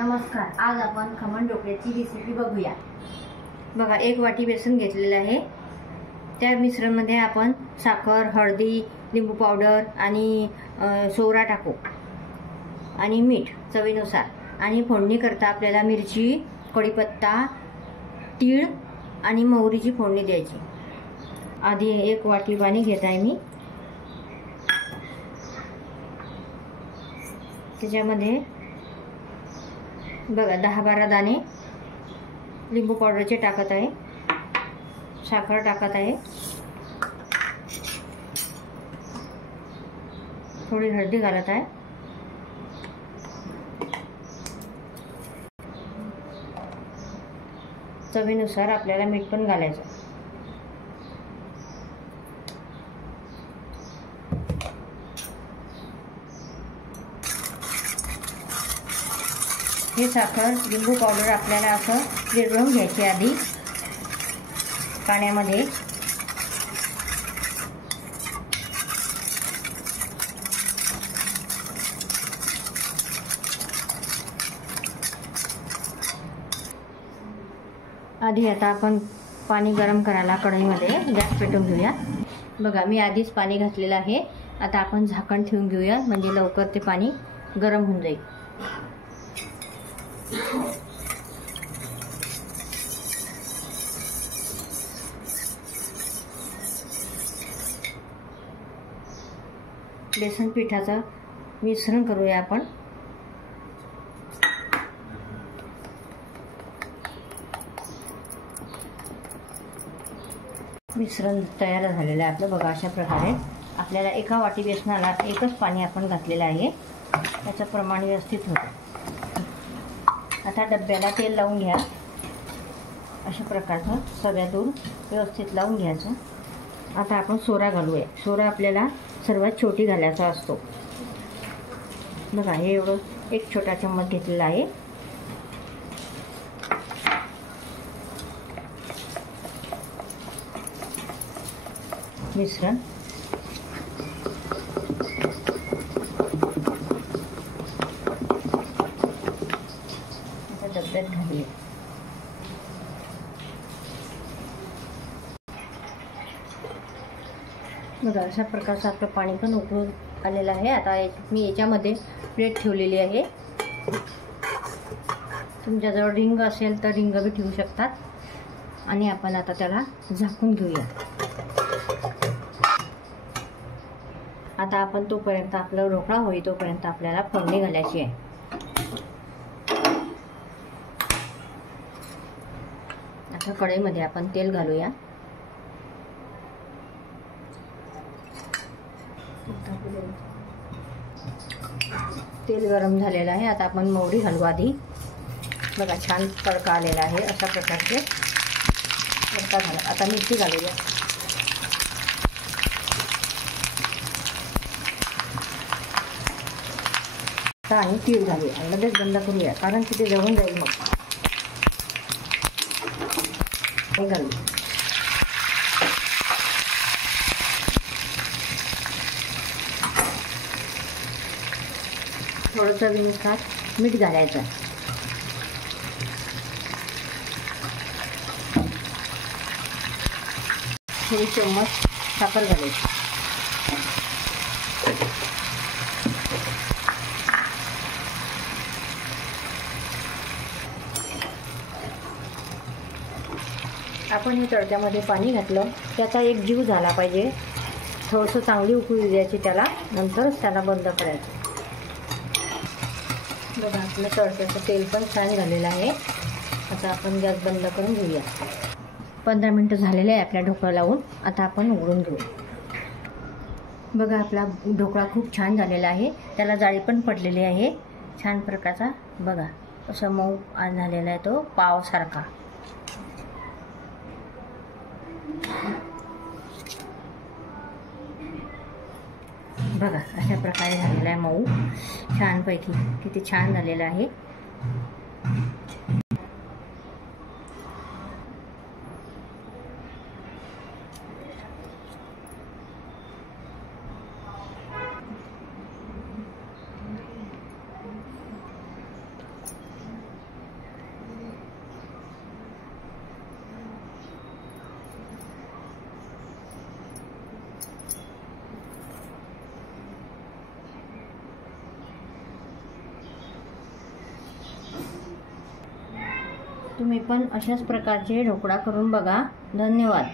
नमस्कार, आज आपण खमण ढोकळ्याची रेसिपी बघूया। बघा, 1 वाटी बेसन घेतलेलं आहे। त्या मिश्रणमध्ये आपण साखर, हळदी, लिंबू पावडर आणि सोडा टाकू आणि मीठ चवीनुसार। आणि फोडणी करता आपल्याला मिरची, कढीपत्ता, तीळ आणि मोहरीची फोडणी द्यायची। आधी 1 वाटी पाणी घेत आहे मी। त्याच्यामध्ये बघा 10-12 दाणे लिंबू पावडरचे टाकत आहे, साखर टाकत आहे, थोडी हळदी घालत आहे, चवीनुसार आपल्याला मीठ पण घालायचं। हे साखर, लिंबू पावडर आपल्याला असं विरघळून घ्यायची आधी पाण्यामध्ये। आधी आता आपण पाणी गरम करायला कढईमध्ये गॅस पेटवून घेऊया। बघा, मी आधीच पाणी घातलेलं आहे। आता आपण झाकण ठेवून घेऊया, म्हणजे लवकर ते पाणी गरम होऊन जाईल। बेसन पिठाचं मिश्रण करूया आपण। मिश्रण तयार झालेलं आहे आपलं। बघा, अशा प्रकारे आपल्याला 1 वाटी बेसनाला 1च पाणी आपण घातलेलं आहे। त्याचं प्रमाण व्यवस्थित होतं। आता डब्याला तेल लावून घ्या। अशा प्रकारचं सगळ्यातून व्यवस्थित लावून घ्यायचं। आता आपण सोडा घालूया। सोडा आपल्याला सर्वात छोटी घालायचा असतो। बघा, हे एवढं 1 छोटा चम्मच घेतलेला आहे। मिश्रण आता डब्यात घालूया। बघा, अशा प्रकारचं आपलं पाणी पण उकळून आलेलं आहे। आता मी याच्यामध्ये प्लेट ठेवलेली आहे। तुमच्याजवळ रिंग असेल तर रिंग बी ठेवू शकतात। आणि आपण आता त्याला झाकून घेऊया। आता आपण तोपर्यंत आपला ढोकळा होई तोपर्यंत आपल्याला फोडणी घालायची आहे। आता कढईमध्ये आपण तेल घालूया। तेल गरम झालेलं आहे। आता आपण मोहरी घालू आधी। बघा, छान तडका आलेला आहे। अशा प्रकारचे तडका घाला। आता मिरची घालूया। आणि तीळ घालूया। लगेच बंद करूया, कारण की ते जळून जाईल। मग हे घालू। थोडं चवीनुसार मीठ घालायचं। थोडी चम्मच साखर घालायची। आपण हे तडक्यामध्ये पाणी घातलं, त्याचा एक जीव झाला पाहिजे। थोडंसं चांगली उकळी द्यायची त्याला, नंतरच त्याला बंद करायचं। बघा, आपलं तडक्याचं तेल पण छान झालेलं आहे। आता आपण गॅस बंद करून घेऊया। 15 मिनिटं झालेले आहे आपल्या ढोकळा लावून। आता आपण उघडून घेऊ। बघा, आपला ढोकळा खूप छान झालेला आहे। त्याला जाळी पण पडलेली आहे छान प्रकारचा। बघा, असं मऊ झालेला आहे तो पावसारखा। बघा, अशा प्रकारे झालेला आहे मऊ छानपैकी। किती छान झालेला आहे। तुम्ही पण अशाच प्रकारचे ढोकळा करून बघा. धन्यवाद.